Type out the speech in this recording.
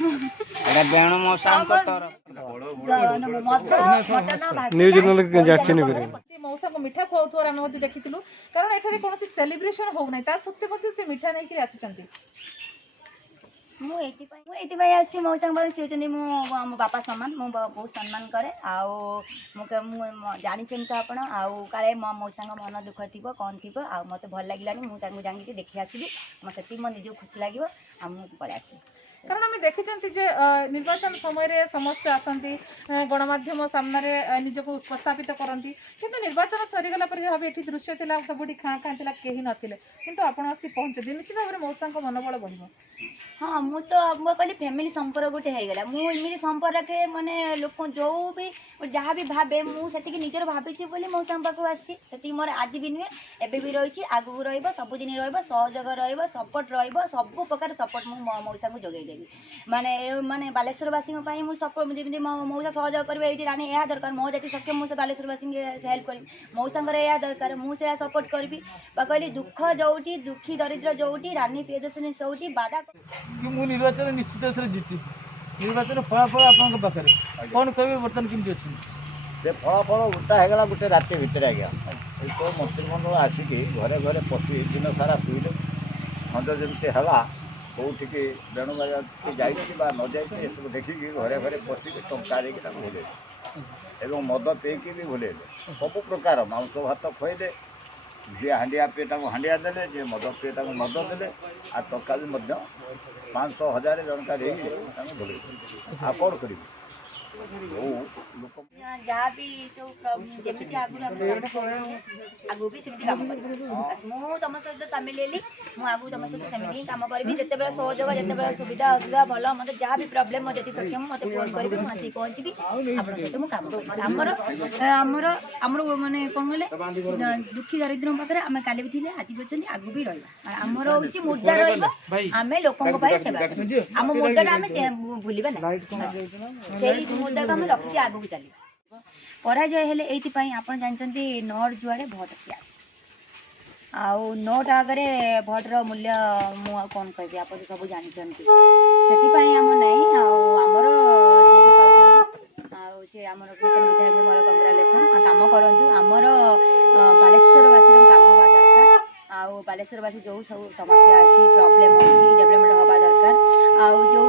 एटा बेणु मौसा को तोर न्यूज चैनल जाची नहीं करे मौसा को मिठा खुआउथवार आमे मते देखिथिलु कारण एठारे कोनोसी सेलिब्रेशन हो नै ता सत्य मते से मिठा नै कि आछचंती मु एटी आसी मौसा सी मो बापा सम्मान मु बहुत सम्मान करे जानी तो आपण आए मौसा मन दुख थी कौन थी मत भल लगे मुझे जानी देखी आसबि मत मो निज खुशी लगे पलि आस कारण आम देखी निर्वाचन समय समस्त आसती गणमाध्यम सामने निजक उपस्थापित करती किंतु निर्वाचन सरीगला पर जहाँ भी दृश्य था सब खाँ खाँ कहीं नथिले किंतु आपण आसी पहुँचते निश्चित भाव में मौसा मनोबल बढ़ हाँ मु तो कहली फैमिली संपर्क गोटे होगा मुझे संपर्क माने लोक जो भी जहाँ भी भावे मुझे निजर भावी बोली मौसा पाक आसी मोर आज भी नुहे एबे भी रही आगू रबुदिन सहयोग रपोर्ट सब प्रकार सपोर्ट मुझे मौसा को जोगेदेवी माने माने बालेश्वरवासी सपोर्ट जमी मौसा सहयोग करेंगे ये रानी यह दरकार मो जी सक्षम मुझे बालेश्वरवासी हेल्प करी मौसा यह दरकार मुझे सपोर्ट करी कहली दुख जोटी दुखी दरिद्र जोटी रानी प्रियदर्शनी सोटी बाधा मु निर्वाचन निश्चित एथरे जीति निर्वाचन फलाफल आपन पाखे कौन कहे बर्तमान केमती अच्छी से फलाफल उल्टा होगा गोटे राति भितर आज्ञा तो मंत्रिमंडल आसिक घरे घरे पशि दिन सारा शुले खंड जमी है कौटिकी बेणुबाजा जाए न जाए सब देखिकी घरे घरे पशिक टंका देकी भूले एवं मद पेकी भी भूले सब प्रकार मांस भात खुआइले जी हांडिया पे हांडिया देले जी मद पे मद देले आ टंका भी 500 1000 जनका देगी भूले आ कौन कर जहाँ भी जो जमी आगू भी सेमती कम कर तुम सहित सामिल हेली मुझे तुम सहित सेमती ही कम करी जिते बड़ा सहयोग जिते सुविधा असुविधा भल मत जहाँ भी प्रोब्लेम मुझे सक्षम मत फोन करी मुझे पहुँची आप सहित मुझे कम करी माने कौन कहले दुखी दरिद्र पाखे आम काली भी थे आज भी अच्छे आगू भी रमर हूँ मुद्दा रमें लोकों सेवा आम मुद्दा आम भूलवा ना मुद्दा को आम रखी आगू चलिए पराजय हेले एइथिपाई आपण जानचंती नोट जुआड़े भोट आसी आउ नोट आगे भोटर मूल्य मु कौन कहबी आप सब जानचंती सेतिपाई आम नहीं आमर से आमर नूतन विधायक मोर कंग्राचुलेसन काम करंतु आमर बालेश्वरवासी काम हवा दरकार आउ बालेश्वरवासी जो सब समस्या अच्छी प्रॉब्लम अच्छी डेवलपमेंट हवा दरकार आउ जो